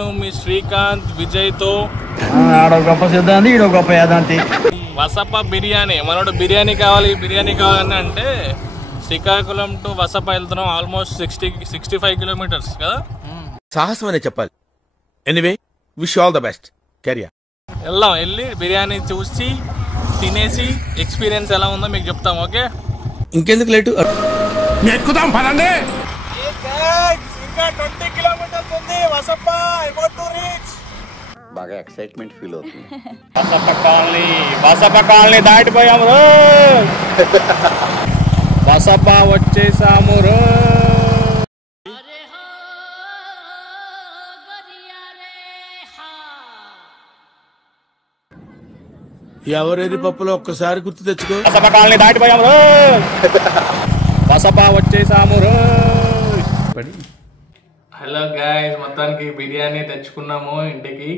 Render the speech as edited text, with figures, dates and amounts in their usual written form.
విష్ణు మీ శ్రీకాంత్ విజయ్ తో గొప్ప సిద్ధాంతి ఈడో గొప్ప యాదాంతి వసప బిర్యానీ. మనోడు బిర్యానీ కావాలని అంటే శ్రీకాకుళం టు వసప వెళ్తున్నాం. ఆల్మోస్ట్ 65 కిలోమీటర్స్ కదా. సాహసం అనే చెప్పాలి. Anyway wish all the best. Career వెళ్ళి బిర్యానీ చూసి తినేసి ఎక్స్పీరియన్స్ ఎలా ఉందో మీకు చెప్తాం. ఓకే, ఇంకెందుకు లేటు, ఎక్కుదాం పదండి. ఇంకా 20 కిలోమీటర్స్ ఉంది వసప. I want to reach. బాగా ఎక్సైట్మెంట్ ఫీల్ అవుతుంది. వసప కాలనీ దాటిపోయాము రో. వసప వచ్చేసాము రో. ఎవరెరి పప్పులో ఒక్కసారి గుర్తు తెచ్చుకో. వసప కాలనీ దాటిపోయాము రో. వసప వచ్చేసాము రో. హలో గైస్, మొత్తానికి బిర్యానీ తెచ్చుకున్నాము ఇంటికి.